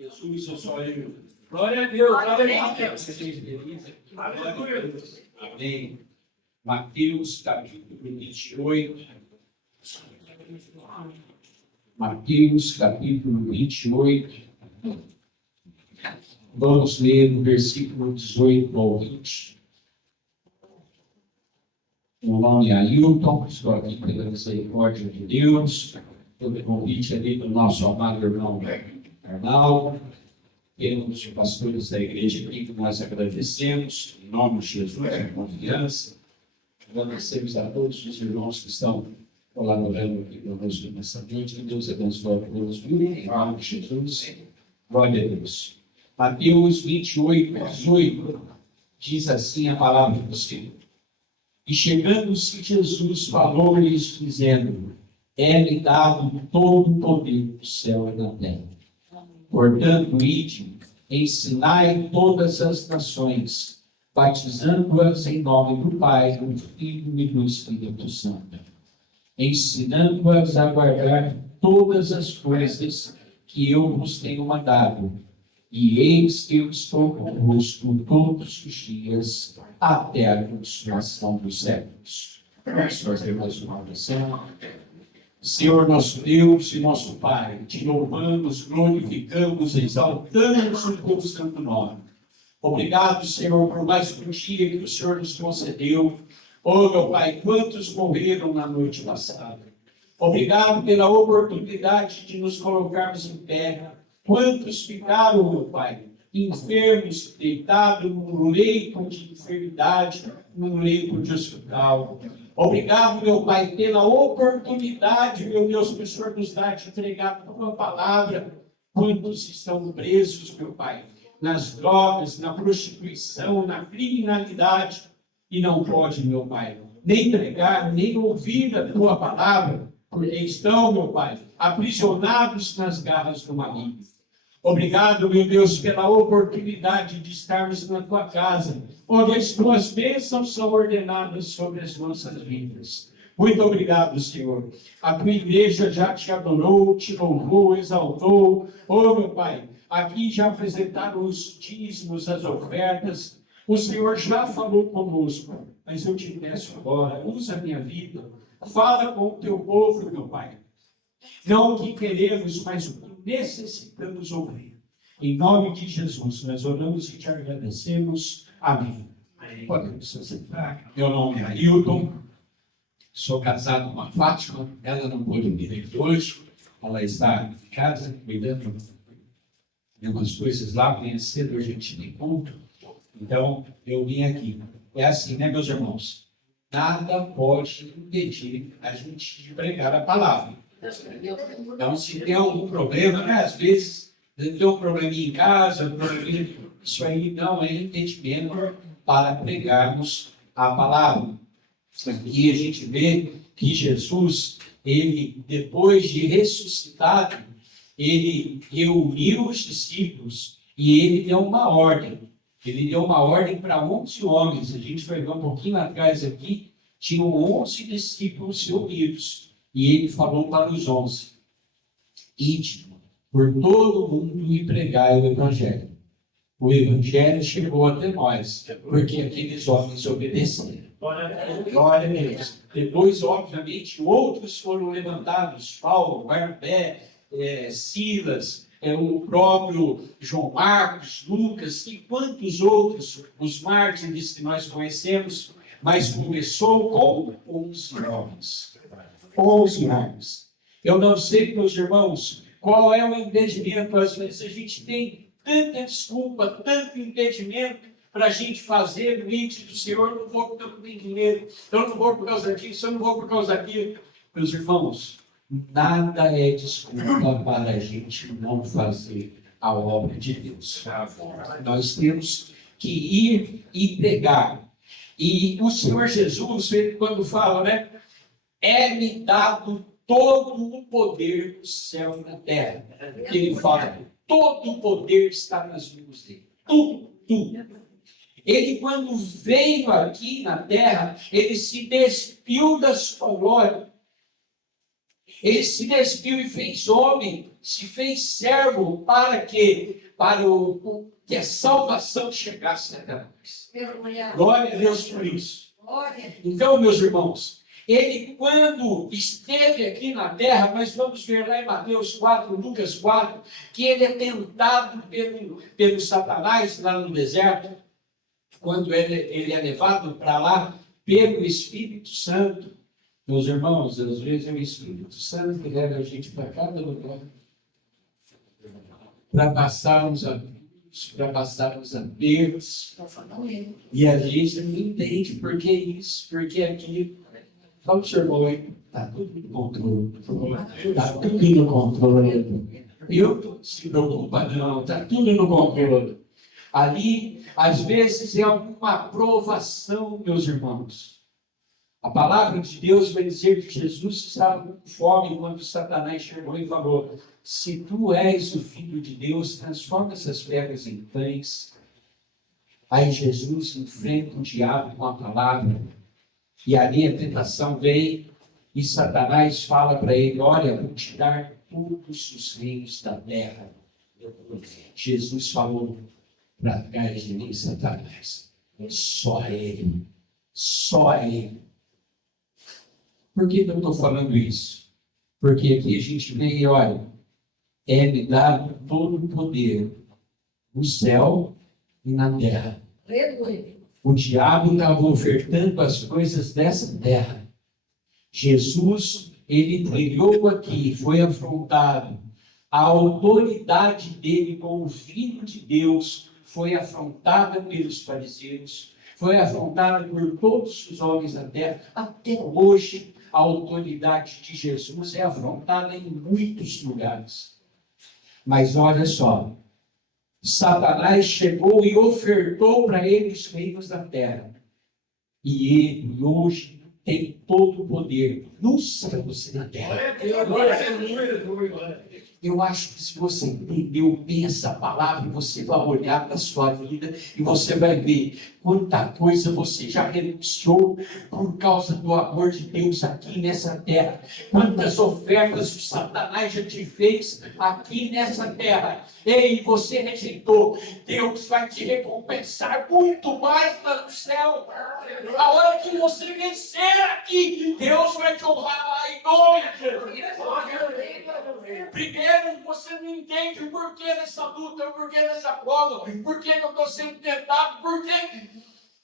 Jesus, eu sou eu. Glória a Deus, glória a Deus. Vocês felizes? Aleluia. Amém. Mateus, capítulo 28. Mateus, capítulo 28. Vamos ler do versículo 18 ao 20. Meu nome é Ailton, estou aqui pela misericórdia de Deus, pelo convite ali do nosso amado irmão Arnaldo, pelos pastores da igreja aqui que nós agradecemos, em nome de Jesus, com confiança. Agradecemos a todos os irmãos que estão colaborando aqui conosco nessa noite. Que Deus abençoe a todos, em nome de Jesus. Glória a Deus. Mateus 28, 18, diz assim a palavra do Senhor. E chegando-se Jesus falou-lhes, dizendo: é-me dado todo o poder do céu e da terra. Portanto, ide, ensinai todas as nações, batizando-as em nome do Pai, do Filho e do Espírito Santo, ensinando-as a guardar todas as coisas que eu vos tenho mandado. E eis que eu estou convosco todos os dias, até a consumação dos séculos. Vamos fazer mais uma oração. Senhor nosso Deus e nosso Pai, te louvamos, glorificamos, exaltamos o teu santo nome. Obrigado, Senhor, por mais um dia que o Senhor nos concedeu. Oh, meu Pai, quantos morreram na noite passada. Obrigado pela oportunidade de nos colocarmos em pé. Quantos ficaram, meu Pai, enfermos, deitados no leito de enfermidade, no leito de hospital. Obrigado, meu Pai, pela oportunidade, meu Deus, que o Senhor nos dá de entregar a tua palavra. Quantos estão presos, meu Pai, nas drogas, na prostituição, na criminalidade, e não pode, meu Pai, nem pregar, nem ouvir a tua palavra, porque estão, meu Pai, aprisionados nas garras do maligno. Obrigado, meu Deus, pela oportunidade de estarmos na tua casa, onde as tuas bênçãos são ordenadas sobre as nossas vidas. Muito obrigado, Senhor. A tua igreja já te adorou, te louvou, exaltou. Oh, meu Pai, aqui já apresentaram os dízimos, as ofertas. O Senhor já falou conosco, mas eu te peço agora, usa a minha vida, fala com o teu povo, meu Pai. Não o que queremos, mas o que necessitamos ouvir. Em nome de Jesus, nós oramos e te agradecemos. Amém. Podemos sentar. Meu nome é Ailton, sou casado com a Fátima, ela não pôde vir aqui hoje, ela está em casa, cuidando de algumas coisas lá, amanhã cedo a gente tem culto, então eu vim aqui. É assim, né, meus irmãos? Nada pode impedir a gente de pregar a palavra. Então, se tem algum problema, né? Às vezes tem um probleminha em casa, isso aí não é impedimento para pregarmos a palavra. E a gente vê que Jesus, ele, depois de ressuscitado, ele reuniu os discípulos e ele deu uma ordem. Ele deu uma ordem para 11 homens. A gente vai ver um pouquinho atrás aqui, tinham 11 discípulos reunidos. E ele falou para os 11: ide por todo o mundo e pregai o Evangelho. O Evangelho chegou até nós, porque aqueles homens obedeceram. Glória a Deus. Depois, obviamente, outros foram levantados: Paulo, Barnabé, Silas, o próprio João Marcos, Lucas e quantos outros, os mártires que nós conhecemos, mas começou com 11 homens. 11 homens. Eu não sei, meus irmãos, qual é o impedimento. Às vezes a gente tem tanta desculpa, tanto impedimento para a gente fazer o índice do Senhor. Eu não vou porque eu não tenho dinheiro, eu não vou por causa disso, eu não vou por causa daquilo. Meus irmãos, nada é desculpa para a gente não fazer a obra de Deus. Nós temos que ir e pregar. E o Senhor Jesus, ele, quando fala, né? É-me dado todo o poder do céu e da terra. Ele fala, todo o poder está nas mãos dele. Tudo, tudo. Ele, quando veio aqui na terra, ele se despiu da sua glória. Ele se despiu e fez homem, se fez servo para que a salvação chegasse até nós. Glória a Deus por isso. Então, meus irmãos, ele quando esteve aqui na terra, nós vamos ver lá em Mateus 4, Lucas 4, que ele é tentado pelo Satanás lá no deserto, quando ele é levado para lá pelo Espírito Santo. Meus irmãos, às vezes é o Espírito Santo que leva a gente para cada lugar, para passarmos a Deus. E a gente não entende por que isso, por que aquilo. Fala o seu irmão aí, está tudo no controle. Está tudo no controle. Eu não se preocupa, não, está tudo no controle. Ali, às vezes, é alguma provação, meus irmãos. A palavra de Deus vai dizer que Jesus estava com fome quando Satanás chegou e falou: se tu és o Filho de Deus, transforma essas pedras em pães. Aí Jesus enfrenta o diabo com a palavra. E ali a tentação vem e Satanás fala para ele: olha, vou te dar todos os reinos da terra. Jesus falou: para trás de mim, Satanás, só ele. Por que eu estou falando isso? Porque aqui a gente vê e olha, é-me dado todo o poder no céu e na terra. O diabo estava ofertando as coisas dessa terra. Jesus, ele brilhou aqui, foi afrontado. A autoridade dele como Filho de Deus foi afrontada pelos fariseus, foi afrontada por todos os homens da terra. Até hoje, a autoridade de Jesus é afrontada em muitos lugares. Mas olha só, Satanás chegou e ofertou para ele os reinos da terra. E ele hoje tem todo o poder nos céus e na terra. Eu acho que se você entendeu bem essa palavra, você vai olhar para a sua vida e você vai ver quanta coisa você já renunciou por causa do amor de Deus aqui nessa terra. Quantas ofertas o Satanás já te fez aqui nessa terra. Ei, você rejeitou. Deus vai te recompensar muito mais lá no céu. A hora que você vencer aqui, Deus vai te honrar lá em nome de Jesus. Primeiro, você não entende o porquê dessa luta, o porquê dessa prova, por que eu estou sendo tentado, por quê?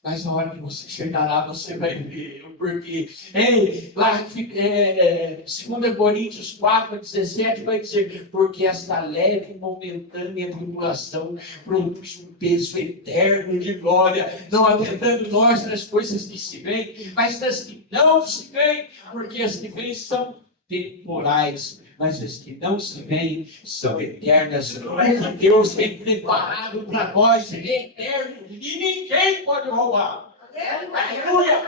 Mas na hora que você chegar lá, você vai ver o porquê. Ei, lá, 2 Coríntios 4, 17, vai dizer: porque esta leve e momentânea tribulação produz um peso eterno de glória, não atentando nós nas coisas que se veem, mas das que não se veem, porque as que veem são temporais, mas as que não se veem são eternas. Que Deus tem preparado para nós é eterno e ninguém pode roubar. Aleluia!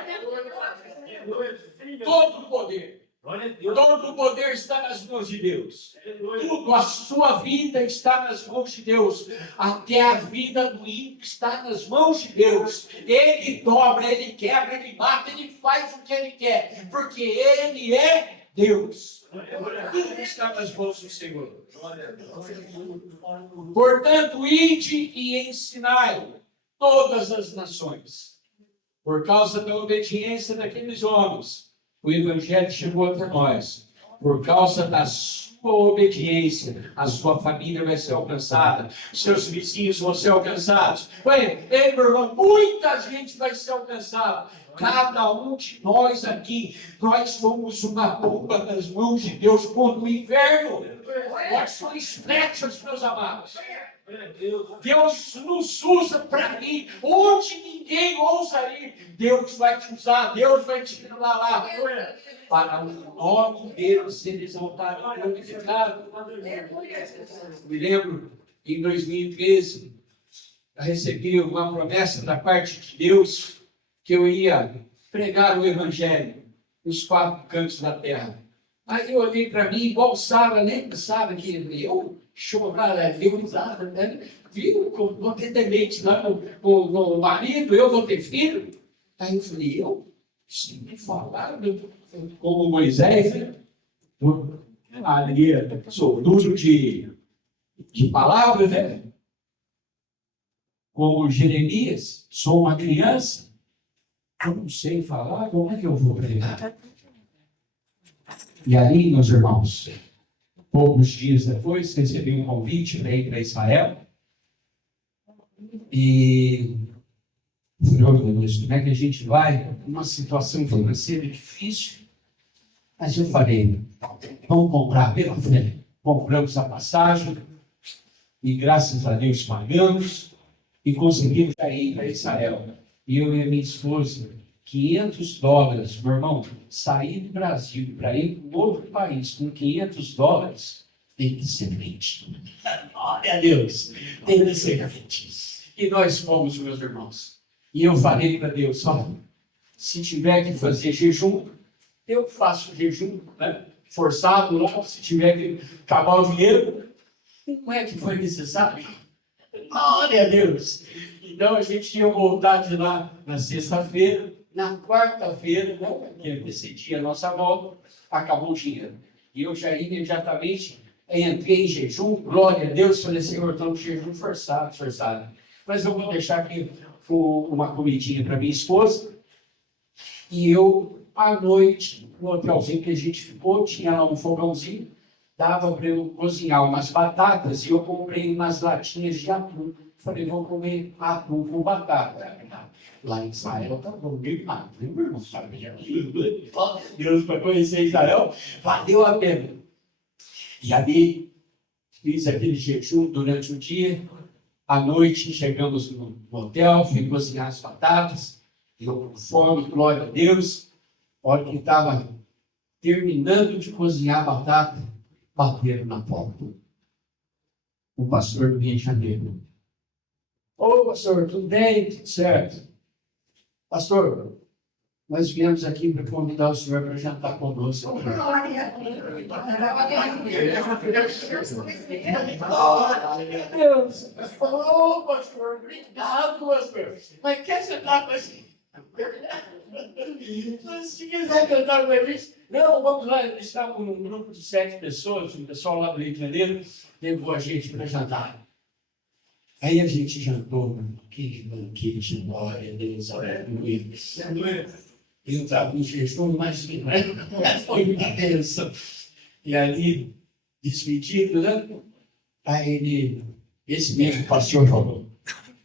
Todo o poder está nas mãos de Deus. Tudo, a sua vida está nas mãos de Deus. Até a vida do ímpio está nas mãos de Deus. Ele dobra, ele quebra, ele mata, ele faz o que ele quer, porque ele é Deus. Tudo está nas mãos do Senhor. Portanto, ide e ensinai todas as nações. Por causa da obediência daqueles homens, o Evangelho chegou até nós. Por causa da sua obediência, a sua família vai ser alcançada, seus vizinhos vão ser alcançados. Ei, meu irmão, muita gente vai ser alcançada. Cada um de nós aqui, nós somos uma bomba nas mãos de Deus contra o inferno. Nós somos flechas, meus amados. Deus nos usa para ir onde ninguém ousa ir. Deus vai te usar, Deus vai te levar lá, para o nome dele ser exaltado e glorificado. Me lembro, em 2013, eu recebi uma promessa da parte de Deus que eu ia pregar o Evangelho nos 4 cantos da terra. Aí eu olhei para mim, igual Sara, lembra Sara que eu chorava, deu risada, né? Viu? Vou ter deleite lá no marido, eu vou ter filho. Aí eu falei, eu sempre falava como Moisés, né? Ali, sou duro de palavras, né? Como Jeremias, sou uma criança, eu não sei falar, como é que eu vou pregar? E ali, meus irmãos, poucos dias depois, recebi um convite para ir para Israel. E falei, oh, meu Deus, como é que a gente vai? Uma situação financeira difícil. Mas eu falei, vamos comprar pela fé. Compramos a passagem e graças a Deus pagamos e conseguimos ir para Israel. E eu e a minha esposa, $500, meu irmão, sair do Brasil para ir para um outro país com $500 tem que ser mente. Glória a Deus, tem que ser mente. E nós fomos, meus irmãos. E eu falei para Deus, ó, se tiver que fazer jejum, eu faço jejum, né? Forçado lá, se tiver que acabar o dinheiro, não é que foi necessário. Glória a Deus. Então a gente ia voltar de lá na sexta-feira, na quarta-feira, né, que antecedia a nossa volta, acabou o dinheiro. E eu já imediatamente entrei em jejum, glória a Deus, falei, Senhor, estamos em jejum forçado. Mas eu vou deixar aqui uma comidinha para minha esposa. E eu, à noite, no hotelzinho que a gente ficou, tinha lá um fogãozinho, dava para eu cozinhar umas batatas e eu comprei umas latinhas de atum. Falei, vou comer atum com batata. Lá em Israel, tá bom demais, né, meu irmão? Deus, para conhecer Israel, valeu a pena. E ali, fiz aquele jejum durante o dia. À noite, chegamos no hotel, fui cozinhar as batatas, eu com fome, glória a Deus. A hora que estava terminando de cozinhar a batata, bateram na porta. O pastor do Rio de Janeiro. Ô, pastor, tudo bem? Tudo certo? Pastor, nós viemos aqui para convidar o senhor para jantar conosco. Deus, ô, pastor, obrigado, pastor. Mas quer sentar com esse? Se quiser cantar com eles, não, vamos lá. Eles estavam num grupo de 7 pessoas, o pessoal lá do Rio de Janeiro, levou a gente para jantar. Aí a gente jantou, que banquete, glória a Deus, aleluia. Eu estava em jejum, mas foi muita bênção. E ali, despedido, né? Aí esse mesmo pastor falou,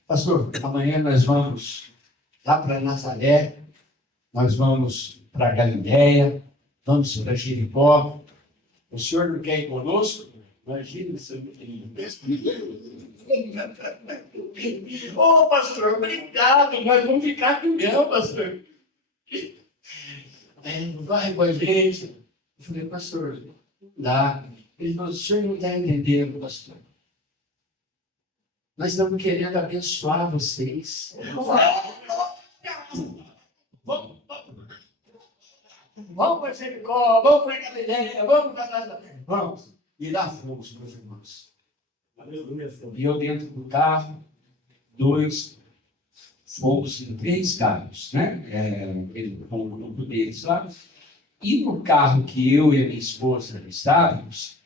pastor, amanhã nós vamos lá para Nazaré, nós vamos para Galiléia, vamos para Jericó. O senhor não quer ir conosco? Imagina se eu não tenho. Ô, pastor, obrigado, nós vamos ficar aqui mesmo, pastor. Vai com a gente. Eu falei, pastor, não dá. Ele falou, o senhor não está entendendo, pastor. Nós estamos querendo abençoar vocês. Vamos para Jericó, vamos para Galiléia, vamos para Nazaré. Vamos. E lá fomos, meus irmãos. E eu dentro do carro, 2, fomos em 3 carros, né? Com o grupo deles lá. E no carro que eu e a minha esposa estávamos,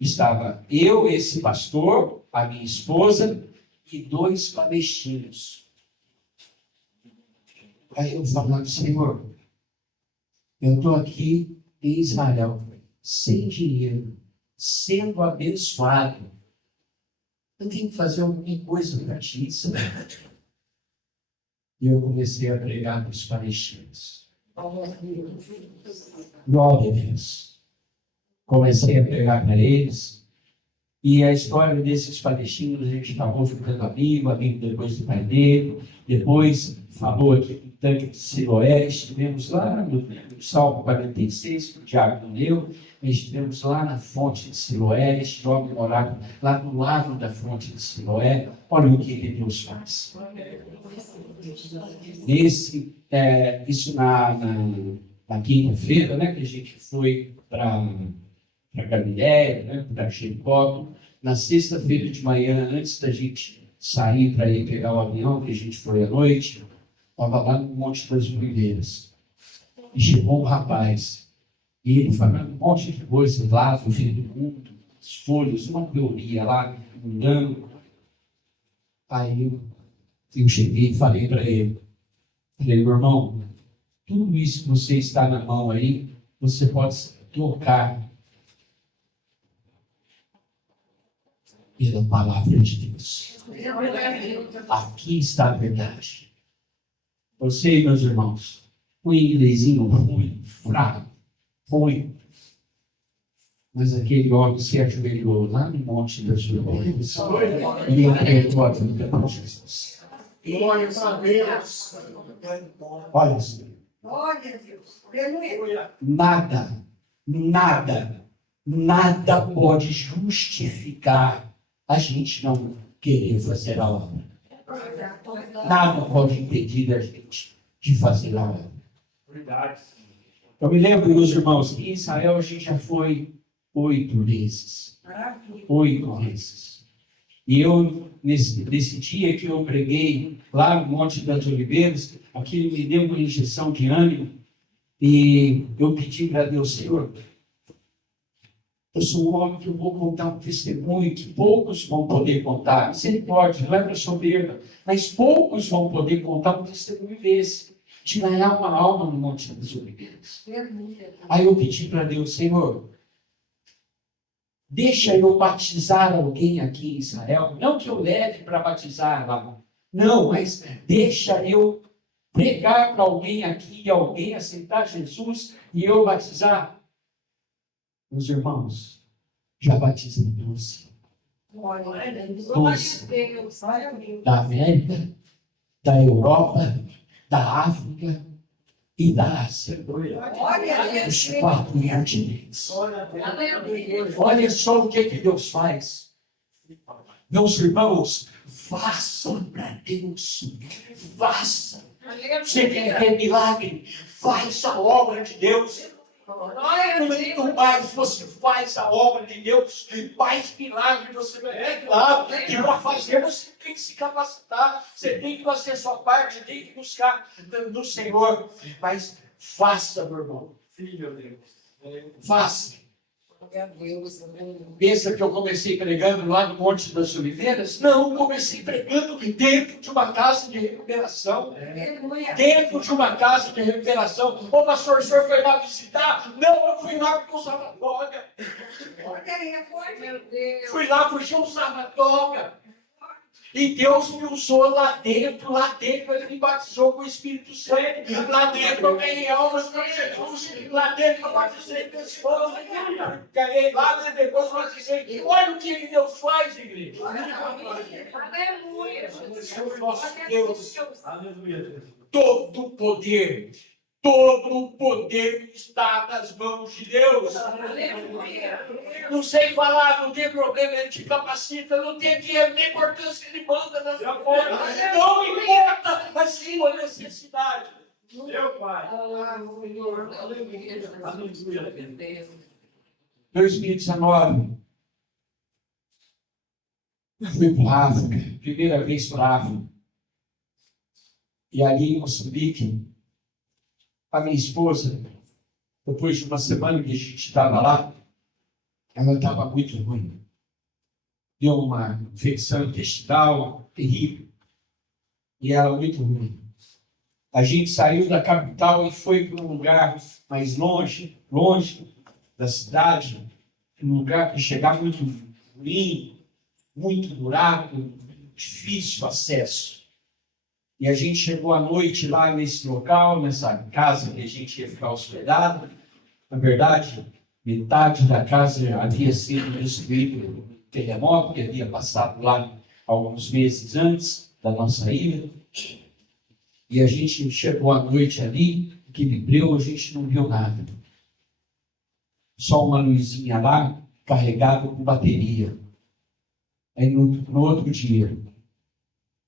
estava eu, esse pastor, a minha esposa e 2 palestinos. Aí eu falando, Senhor, eu estou aqui em Israel, sem dinheiro, sendo abençoado. Eu tenho que fazer alguma coisa para ti, Senhor. E eu comecei a pregar para os palestinos. Glória a Deus. Comecei a pregar para eles. E a história desses palestinos, a gente acabou ficando amigo depois do pai dele. Depois falou aqui do tanque de Siloé. Estivemos lá no Salmo 46, que o Diácono leu. Estivemos lá na fonte de Siloé. Estivemos morando lá do lado da fonte de Siloé. Olha o que Deus faz. Isso na quinta-feira, né, que a gente foi para Galiléia, né, para Jericó. Na sexta-feira de manhã, antes da gente sair para ir pegar o avião, que a gente foi à noite, estava lá no Monte das Oliveiras. E chegou um rapaz E ele falando um monte de coisas lá do fim do mundo, as folhas, uma teoria lá, mudando. Aí eu cheguei e falei para ele, falei, meu irmão, tudo isso que você está na mão aí, você pode tocar pela palavra de Deus. Aqui está a verdade. Você, meus irmãos, o inglesinho ruim, fraco, ruim. Mas aquele homem se ajoelhou lá no Monte das Oliveiras e entregou a vida para Jesus. Glória a Deus. Olha isso. Glória a Deus. Aleluia. Nada pode justificar a gente não querer fazer a obra. Nada pode impedir a gente de fazer a obra. Verdade. Eu me lembro, meus irmãos, que em Israel a gente já foi 8 vezes. 8 vezes. E eu, nesse dia que eu preguei lá no Monte das Oliveiras, aquilo me deu uma injeção de ânimo. E eu pedi para Deus, Senhor, eu sou um homem que eu vou contar um testemunho que poucos vão poder contar. Misericórdia, não é para soberba, mas poucos vão poder contar um testemunho desse, de ganhar uma alma no Monte das Oliveiras. Aí eu pedi para Deus, Senhor, deixa eu batizar alguém aqui em Israel. Não que eu leve para batizar lá. Não, mas deixa eu pregar para alguém aqui e alguém aceitar Jesus e eu batizar. Meus irmãos, já batizei 12. Glória a Deus. 12 Glória a Deus. da América, da Europa, da África e da Ásia. Glória a Deus. Os 4 continentes. Aleluia. Olha só o que Deus faz. Meus irmãos, façam para Deus. Façam. Você quer ver milagre? Faça a obra de Deus. Quanto mais você faz a obra de Deus, mais milagre você vai ver. É claro que para fazer você tem que se capacitar, você tem que fazer a sua parte, tem que buscar no Senhor. Mas faça, meu irmão. Faça. Pensa que eu comecei pregando lá no Monte das Oliveiras? Não, eu comecei pregando dentro de uma casa de recuperação. Dentro de uma casa de recuperação. Ô pastor, o senhor foi lá visitar? Não, eu fui lá porque eu usava droga. Fui lá porque eu usava droga. E Deus me usou lá dentro, Ele me batizou com o Espírito Santo, lá dentro eu ganhei almas para Jesus, lá dentro eu batizei pessoas, ganhei lá dentro, depois batizei. Olha o que Deus faz, igreja. Aleluia. Nosso Deus, todo poder está nas mãos de Deus. Não sei falar, não tem problema, Ele te capacita, não tem dinheiro, nem importância, Ele manda na sua vida. Não importa a sua necessidade. Meu Pai. 2019, eu fui para a África, primeira vez para a África. E ali em Moçambique, a minha esposa, depois de uma semana que a gente estava lá, ela estava muito ruim. Deu uma infecção intestinal terrível. E ela muito ruim. A gente saiu da capital e foi para um lugar mais longe da cidade, um lugar que chegava muito ruim, muito buraco, difícil acesso. E a gente chegou à noite lá nesse local, nessa casa que a gente ia ficar hospedado. Na verdade, metade da casa havia sido destruída pelo terremoto que havia passado lá alguns meses antes da nossa ida. E a gente chegou à noite ali, que vibrou, a gente não viu nada. Só uma luzinha lá, carregada com bateria. Aí no outro dia,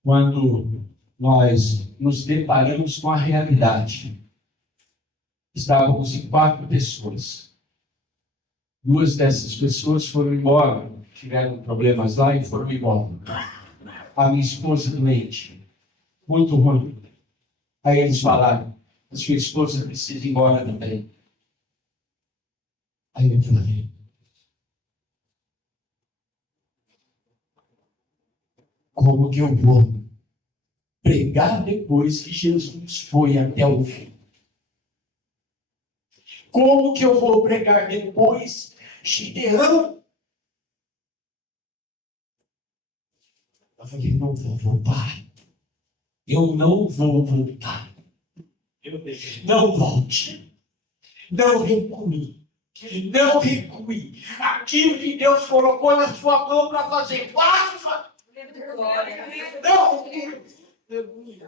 quando nós nos deparamos com a realidade, estávamos em 4 pessoas. 2 dessas pessoas foram embora, tiveram problemas lá e foram embora. A minha esposa doente, muito ruim. Aí eles falaram, a sua esposa precisa ir embora também. Aí eu falei, como que eu vou pregar depois que Jesus foi até o fim? Como que eu vou pregar depois, Gideão? Eu falei, não vou voltar. Eu não vou voltar. Não volte. Não recue. Não recue. Aquilo que Deus colocou na sua mão para fazer, faça. Não recue.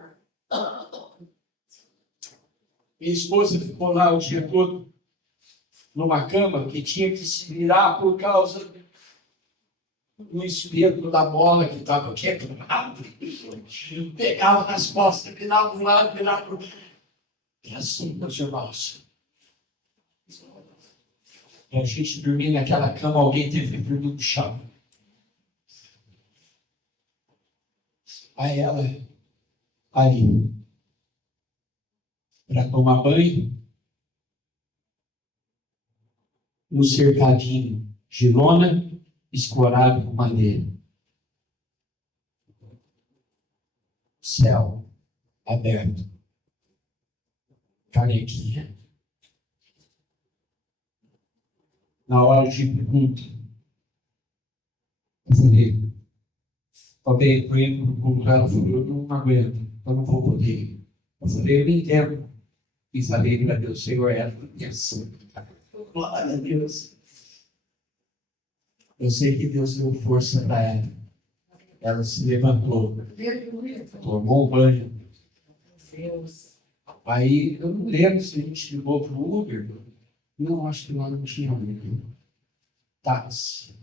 Minha esposa ficou lá o dia todo numa cama que tinha que se virar por causa do espeto da bola que estava quebrado. Pegava nas costas, virava um lado, virava para o outro. E assim, meus irmãos. E a gente dormia naquela cama, alguém teve que dormir no chão. Aí ela, ali, para tomar banho, no cercadinho de lona, escorado com madeira. Céu aberto. Canequinha. Na hora de pergunta, eu falei, talvez eu entro no culto, ela falou, eu não aguento, eu não vou poder. Eu falei, eu entendo. E falei para Deus, Senhor, ela conhece. Glória a Deus. Eu sei que Deus deu força para ela. Ela se levantou, tomou um banho. Aí eu não lembro se a gente ligou para o Uber. Não, acho que lá não tinha Uber. Táxi.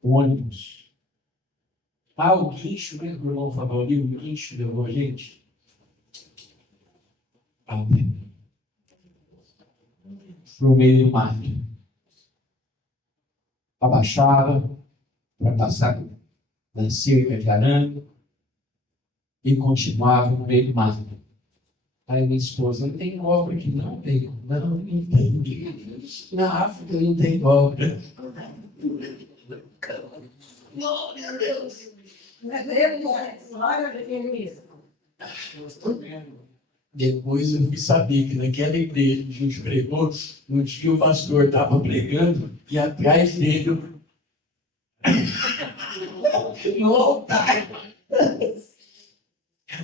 Ônibus. Ah, o guincho, né? O irmão falou ali, o guincho levou a gente. Amém. No meio do mato. Abaixava para passar na cerca de arame e continuava no meio do mato. Aí minha esposa, não tem cobra aqui, não tem. Não tem. Na África não tem cobra. Glória a Deus. Depois eu fui saber que naquela igreja que a gente pregou, um dia o pastor estava pregando e atrás dele no altar.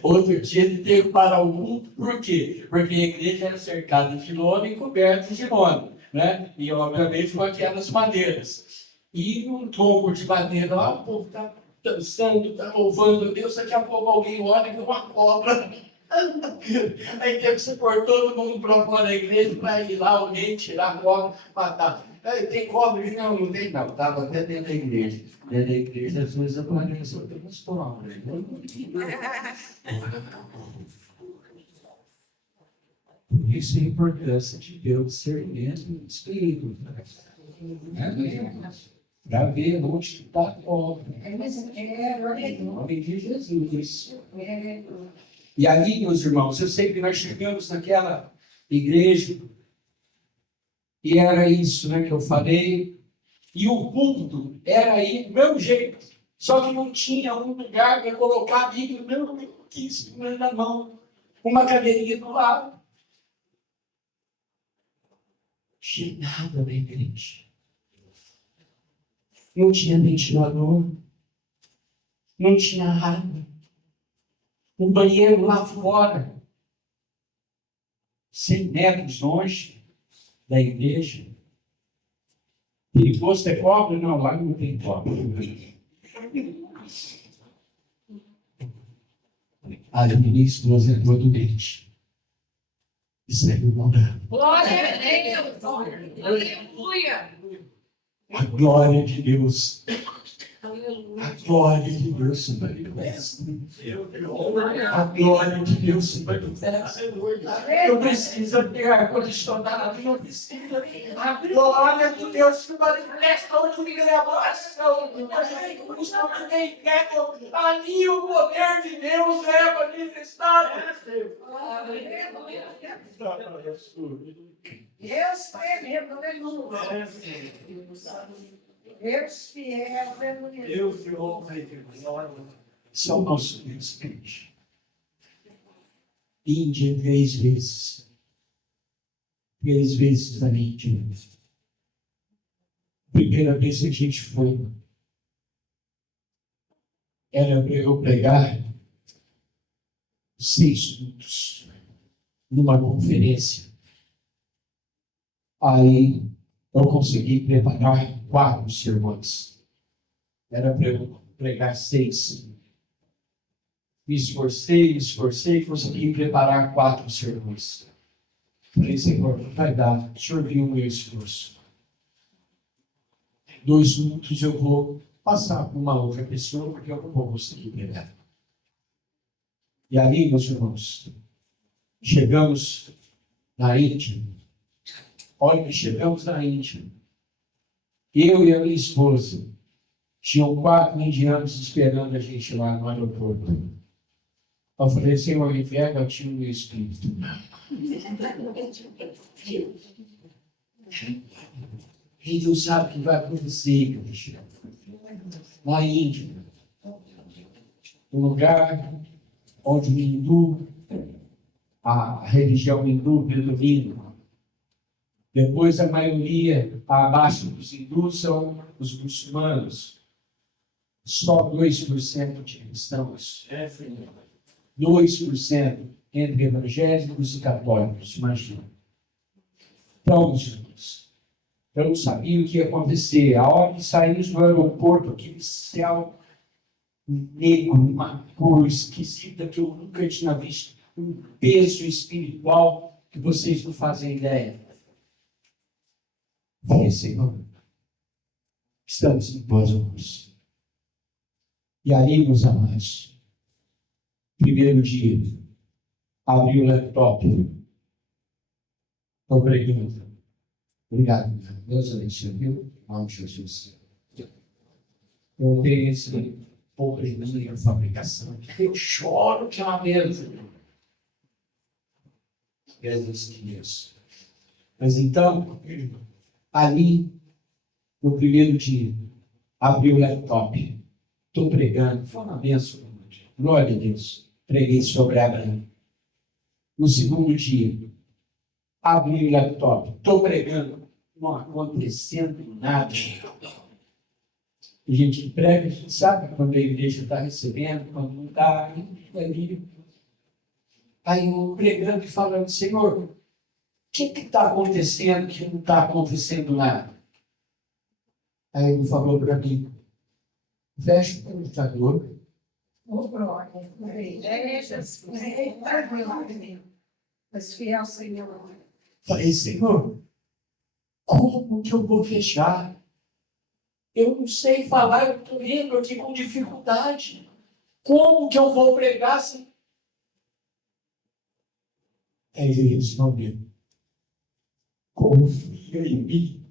Outro dia ele teve que parar o culto, por quê? Porque a igreja era cercada de lona e coberta de lona, né? E obviamente com aquelas madeiras. E um tronco de madeira lá, o povo está dançando, está louvando a Deus, daqui a pouco alguém olha e vê uma cobra. Aí teve que se pôr todo mundo para fora da igreja para ir lá alguém tirar a cobra, matar. Aí, tem cobra? Não, não tem não. Estava até dentro da igreja. Dentro da igreja, às vezes apareceu até umas cobras. Por isso a importância de Deus ser mesmo espírito. Para ver onde está a cobra. Em nome de Jesus. E ali, meus irmãos, eu sei que nós chegamos naquela igreja e era isso, né, que eu falei. E o culto era aí do meu jeito. Só que não tinha um lugar para colocar a Bíblia, não, eu quis na mão, uma cadeirinha do lado. Tinha nada na igreja. Não tinha ventilador. Não tinha água. Um banheiro lá fora, 100 metros longe da igreja. Perigoso ter cobra? Não, lá não tem cobra. A minha esposa entrou doente. E saiu morando. Glória a Deus! Aleluia! A glória de Deus A glória de Deus se manifesta. A glória de Deus se manifesta. Eu preciso ter ar-condicionado, eu preciso. A glória de Deus se manifesta onde me oração. Ninguém quer. Ali o poder de Deus é manifestado. Deus tremendo, aleluia. Deus fiel, aleluia. Deus de honra e de glória. Esse é o nosso Deus, crente. Índia 3 vezes. 3 vezes na Índia. Primeira vez que a gente foi, era para eu pregar 6 minutos numa conferência. Aí eu consegui preparar 4 sermões. Era para eu pregar 6. Me esforcei, consegui preparar 4 sermões. Falei, Senhor, não vai dar. O Senhor viu o meu esforço. 2 minutos eu vou passar para uma outra pessoa, porque eu não vou conseguir pregar. E ali, meus irmãos, chegamos na Índia. Olha, chegamos na Índia. Eu e a minha esposa. Tinham 4 indianos esperando a gente lá no aeroporto. Eu falei, Senhor, enviega o tio meu espírito. Quem não sabe o que vai acontecer, na Índia. Um lugar onde o hindu, a religião hindu predomina. Depois a maioria, abaixo dos hindus, são os muçulmanos. Só 2% de cristãos. 2% entre evangélicos e católicos, imagina. Então, Jesus, eu não sabia o que ia acontecer. A hora que saímos do aeroporto, aquele céu negro, uma cor esquisita que eu nunca tinha visto, um peso espiritual que vocês não fazem ideia. Falei, Senhor, estamos em tuas mãos. E aí, meus amados, primeiro dia, abri o laptop. Obrigado. Obrigado. Deus abençoe, viu? Em nome de Jesus. Eu tenho esse problema de fabricação. Eu choro de uma vez. Jesus que Deus. Mas então, ali, no primeiro dia, abri o laptop. Estou pregando. Foi uma bênção. Glória a Deus. Preguei sobre Abraão. No segundo dia, abri o laptop. Estou pregando. Não acontecendo nada. A gente prega, a gente sabe quando a igreja está recebendo, quando não está. Aí eu pregando e falando, Senhor, o que está acontecendo que não está acontecendo nada? Aí ele falou para mim, fecha o computador. Mas fiel Senhor. Falei, Senhor, como que eu vou fechar? Eu não sei falar, eu estou vendo aqui com dificuldade. Como que eu vou pregar assim? Aí ele respondeu, confia em mim.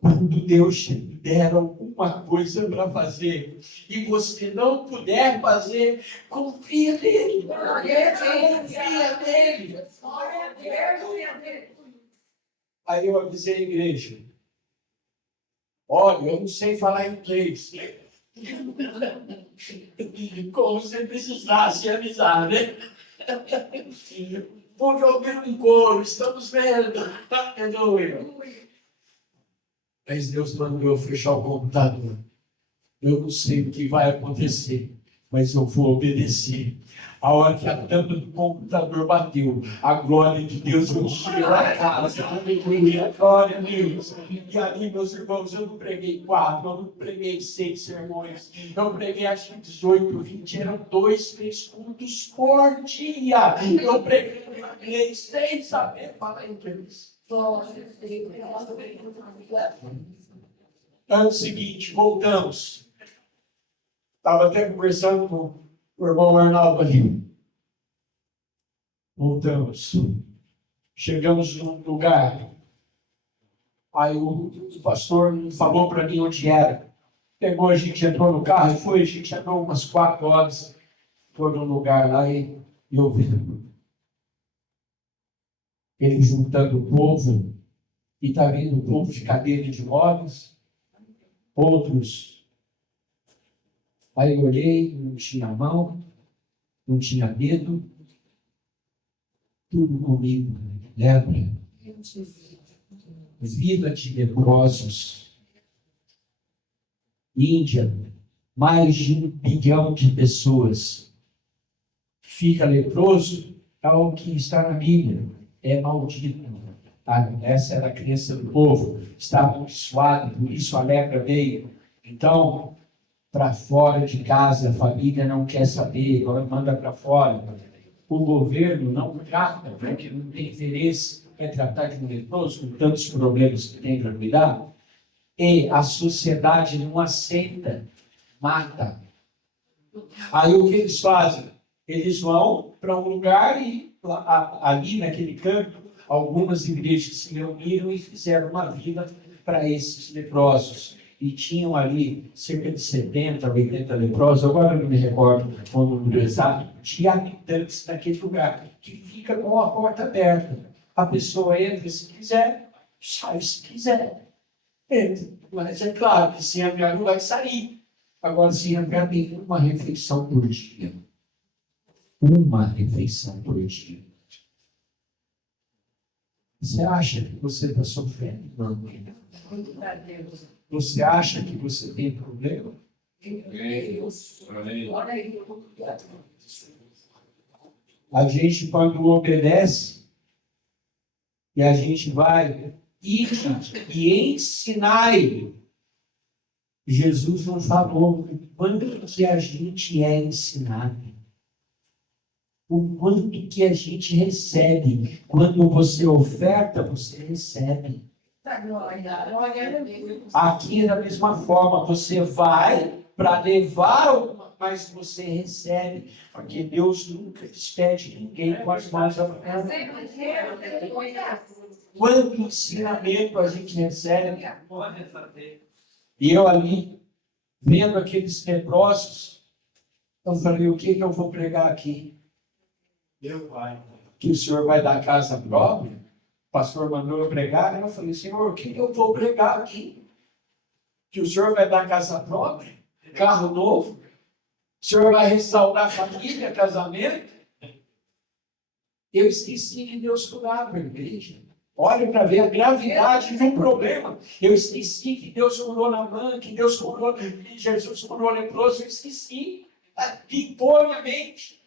Quando Deus te der alguma coisa para fazer e você não puder fazer, confia nele. Confia nele. Aí eu avisei a igreja. Olha, eu não sei falar inglês. Como se precisasse avisar, né? Porque eu vi um coro, estamos vendo. Mas Deus mandou eu fechar o computador. Eu não sei o que vai acontecer, mas eu vou obedecer. A hora que a tampa do computador bateu, a glória de Deus encheu a casa. Aleluia, glória a Deus. E ali, meus irmãos, eu não preguei 4, eu não preguei 6 sermões. Eu preguei acho que 18, 20, eram 2, 3 cultos por dia. Eu preguei sem saber falar inglês. Ano seguinte, voltamos. Estava até conversando com o irmão Arnaldo ali. Voltamos. Chegamos num lugar. Aí o pastor falou para mim onde era. Pegou, a gente entrou no carro e foi. A gente andou umas 4 horas. Foi num lugar lá e eu vi ele juntando o povo. E está vindo o povo de cadeira de rodas. Outros. Aí eu olhei, não tinha mão, não tinha dedo. Tudo comigo. Lepra. Vida de leprosos. Índia, mais de 1 bilhão de pessoas. Fica leproso, é o que está na Bíblia. É maldito. Tá? Essa era a crença do povo. Estava amaldiçoado, por isso a lepra veio. Então, para fora de casa, a família não quer saber, manda para fora. O governo não trata, porque não tem interesse em tratar de um leproso com tantos problemas que tem para cuidar. E a sociedade não aceita, mata. Aí o que eles fazem? Eles vão para um lugar e ali naquele campo, algumas igrejas se reuniram e fizeram uma vila para esses leprosos. E tinham ali cerca de 70, 80 leprosos, agora eu não me recordo o número exato, de habitantes daquele lugar, que fica com a porta aberta. A pessoa entra se quiser, sai se quiser. Mas é claro que se entrar não vai sair. Agora, se entrar, tem uma refeição por dia. Uma refeição por dia. Você acha que você está sofrendo? Não. Você acha que você tem problema? A gente, quando obedece, e a gente vai e ensinai. Jesus não falou o quanto que a gente é ensinado. O quanto que a gente recebe. Quando você oferta, você recebe. Aqui, da mesma forma, você vai para levar alguma, mas você recebe. Porque Deus nunca despede ninguém com as mãos abertas. Quanto ensinamento a gente recebe. E eu ali, vendo aqueles leprosos, eu falei, o que eu vou pregar aqui? Meu pai, que o senhor vai dar casa própria? O pastor mandou eu pregar, eu falei, Senhor, o que eu vou pregar aqui? Que o senhor vai dar casa própria? Carro novo? O senhor vai restaurar a família, casamento? Eu esqueci que Deus curava a igreja. Olha para ver a gravidade do problema. Eu esqueci que Deus curou Naamã, que Deus curou, que Jesus curou leproso. Eu esqueci. Limpou minha mente.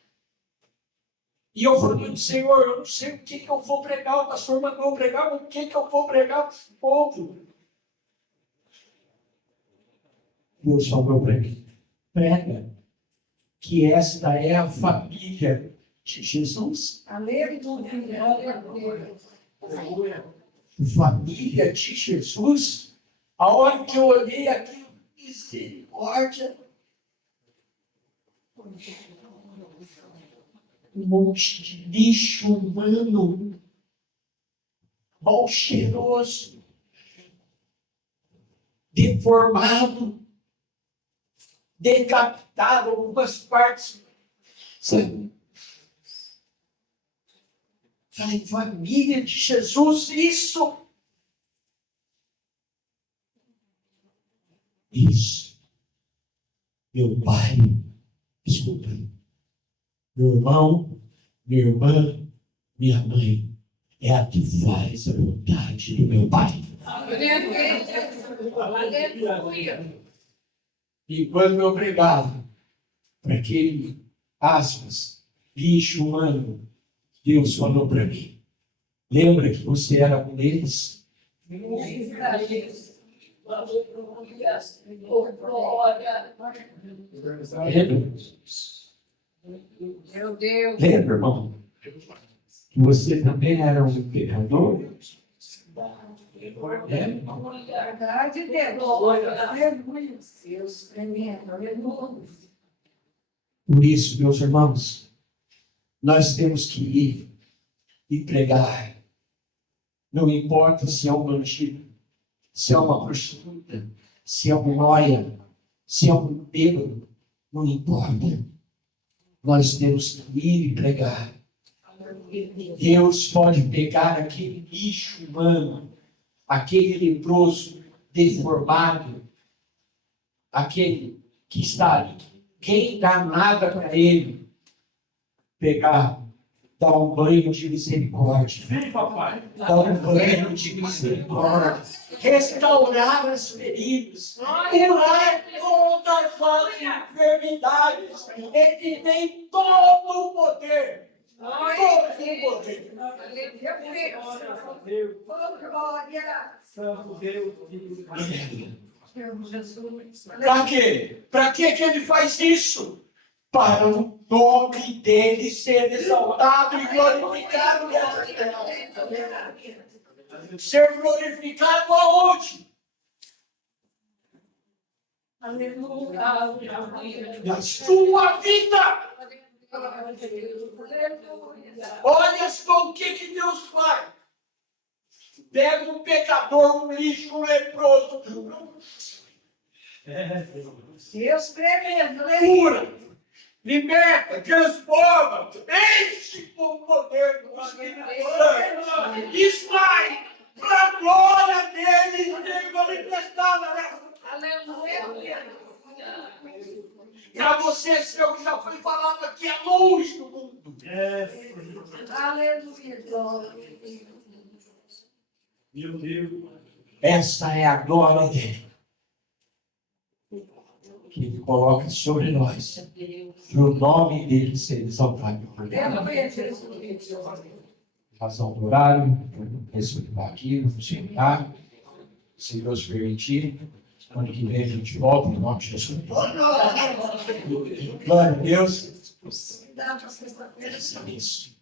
E eu falei, Senhor, eu não sei o que eu vou pregar. O pastor mandou pregar, o que eu vou pregar para o povo? Deus falou para mim, prega que esta é a família de Jesus. Aleluia. Família de Jesus. A hora que eu olhei aquilo, misericórdia. Um monte de lixo humano, mal cheiroso, deformado, decapitado, algumas partes. Sabe? Falei, família de Jesus, isso. Isso. Meu pai, desculpa. Meu irmão, minha irmã, minha mãe, é a que faz a vontade do meu pai. E quando eu pregava para aquele, aspas, lixo humano, Deus falou para mim, lembra que você era um deles? Meu Deus. Lembra, irmão? Que você também era um pecador? Verdade, Deus. Aleluia. Deus tremendo. Aleluia. Por isso, meus irmãos, nós temos que ir e pregar. Não importa se é um bandido, se é uma prostituta, se é um nóia, se é um bêbado, não importa. Nós temos que ir e pregar. Deus pode pegar aquele lixo humano, aquele leproso deformado, aquele que está ali, quem dá nada para ele, pegar, dar um banho de misericórdia. Vem, papai. Dar um banho de misericórdia. Restaurar as feridas. Curar todas as enfermidades. Ele tem todo o poder. Todo o poder. Glória. Santo Deus. Jesus. Para quê? Para que ele faz isso? Para o nome dele ser exaltado e glorificado nessa terra. Ser glorificado aonde? Aleluia. Na sua vida. Olha só o que Deus faz. Pega um pecador, um lixo, um leproso, Deus tremendo. cura, liberta, transforma, enche com o poder do Espírito Santo e sai para a glória dele ser manifestada nessa. Aleluia. Para você ser o que já foi falado aqui, a luz do mundo. Aleluia. Glória. Meu Deus. Essa é a glória dele, que ele coloca sobre nós, para o nome dele ser exaltado. Aleluia, Jesus. Razão do horário, respeitar aqui, vamos sentar, se Deus permitir. Ano que vem a gente volta, em nome de Jesus. Glória a Deus. Pensa nisso.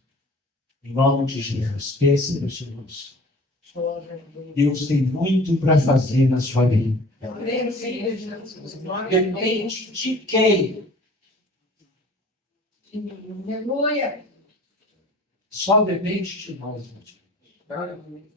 Em nome de Jesus. Pensa nos irmãos. Deus tem muito para fazer na sua vida. Depende de quem? Aleluia. Só depende de nós. Meu Deus.